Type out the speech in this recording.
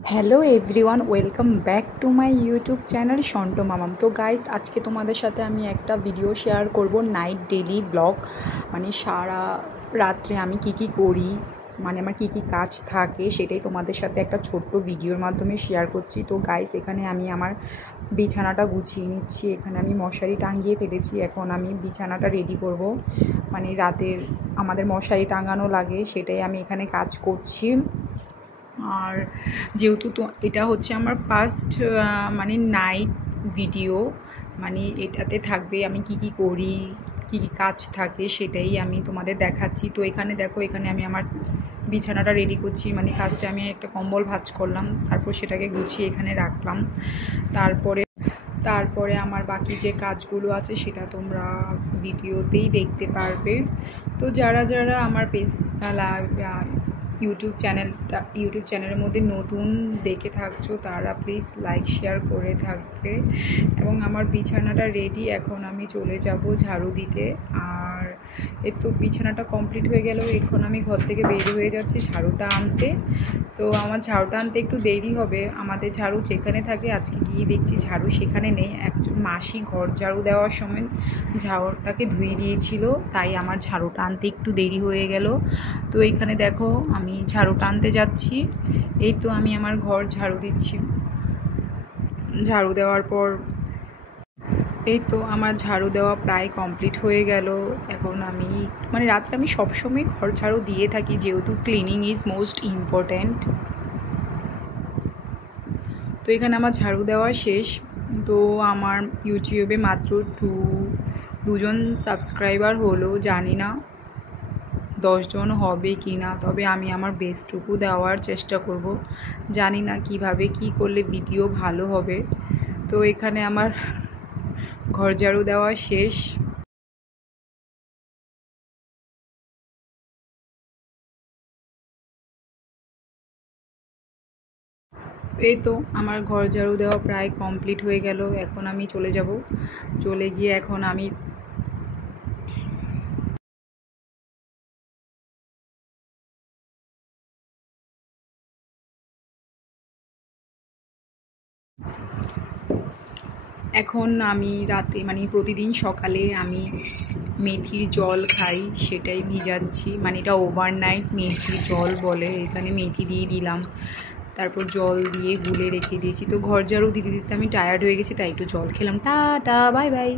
Hello everyone, welcome back to my YouTube channel সন্টো মামাম। তো গাইস, আজকে তোমাদের সাথে আমি একটা ভিডিও শেয়ার করব, নাইট ডেলি ব্লগ। মানে সারা রাত্রে আমি কি করি, মানে আমার কি কাজ থাকে, সেটাই তোমাদের সাথে একটা ছোট্ট ভিডিওর মাধ্যমে শেয়ার করছি। তো গাইস, এখানে আমি আমার বিছানাটা গুছিয়ে নিচ্ছি। এখানে আমি মশারি টাঙিয়ে ফেলেছি, এখন আমি বিছানাটা রেডি করব। মানে রাতের আমাদের মশারি টাঙানো লাগে, সেটাই আমি এখানে কাজ করছি। আর যেহেতু তো এটা হচ্ছে আমার ফার্স্ট মানে নাইট ভিডিও, মানে এটাতে থাকবে আমি কি করি, কি কাজ থাকে, সেটাই আমি তোমাদের দেখাচ্ছি। তো এখানে দেখো, এখানে আমি আমার বিছানাটা রেডি করছি। মানে ফার্স্টে আমি একটা কম্বল ভাঁজ করলাম, তারপর সেটাকে গুছিয়ে এখানে রাখলাম। তারপরে আমার বাকি যে কাজগুলো আছে সেটা তোমরা ভিডিওতেই দেখতে পারবে। তো যারা আমার পেজ ইউটিউব চ্যানেলের মধ্যে নতুন দেখে থাকছো, তারা প্লিজ লাইক শেয়ার করে থাকবে। এবং আমার বিছানাটা রেডি, এখন আমি চলে যাব ঝাড়ু দিতে। আর এই তো বিছানাটা কমপ্লিট হয়ে গেল, এখন আমি ঘর থেকে বের হয়ে যাচ্ছি ঝাড়ুটা আনতে। তো আমার ঝাড়ুটা আনতে একটু দেরি হবে। আমাদের ঝাড়ু যেখানে থাকে, আজকে গিয়ে দেখছি ঝাড়ু সেখানে নেই। একজন মাসি ঘর ঝাড়ু দেওয়ার সময় ঝাড়ুটাকে ধুয়ে দিয়েছিল, তাই আমার ঝাড়ুটা আনতে একটু দেরি হয়ে গেল। তো এইখানে দেখো, আমি ঝাড়ুটা আনতে যাচ্ছি। এই তো আমি আমার ঘর ঝাড়ু দিচ্ছি। ঝাড়ু দেওয়ার পর এই তো আমার ঝাড়ু দেওয়া প্রায় কমপ্লিট হয়ে গেল। এখন আমি মানে রাত্রে আমি সবসময় ঘর ঝাড়ু দিয়ে থাকি, যেহেতু ক্লিনিং ইজ মোস্ট ইম্পর্ট্যান্ট। তো এখানে আমার ঝাড়ু দেওয়া শেষ। তো আমার ইউটিউবে মাত্র দুজন সাবস্ক্রাইবার হলো, জানি না 10 জন হবে কি না, তবে আমি আমার বেস্টটুকু দেওয়ার চেষ্টা করব। জানি না কিভাবে কি করলে ভিডিও ভালো হবে। তো এখানে আমার ঘর ঝাড়ু দেওয়া শেষ। এই তো আমার ঘর ঝাড়ু দেওয়া প্রায় কমপ্লিট হয়ে গেল। এখন আমি চলে যাব, চলে গিয়ে এখন আমি রাতে মানে প্রতিদিন সকালে আমি মেথির জল খাই, সেটাই ভিজাচ্ছি। মানে এটা ওভারনাইট মেথির জল বলে, এখানে মেথি দিয়ে দিলাম, তারপর জল দিয়ে গুলে রেখে দিয়েছি। তো ঘর ঝাড়ু দিতে দিতে আমি টায়ার্ড হয়ে গেছি, তাই একটু জল খেলাম। Tata, bye bye.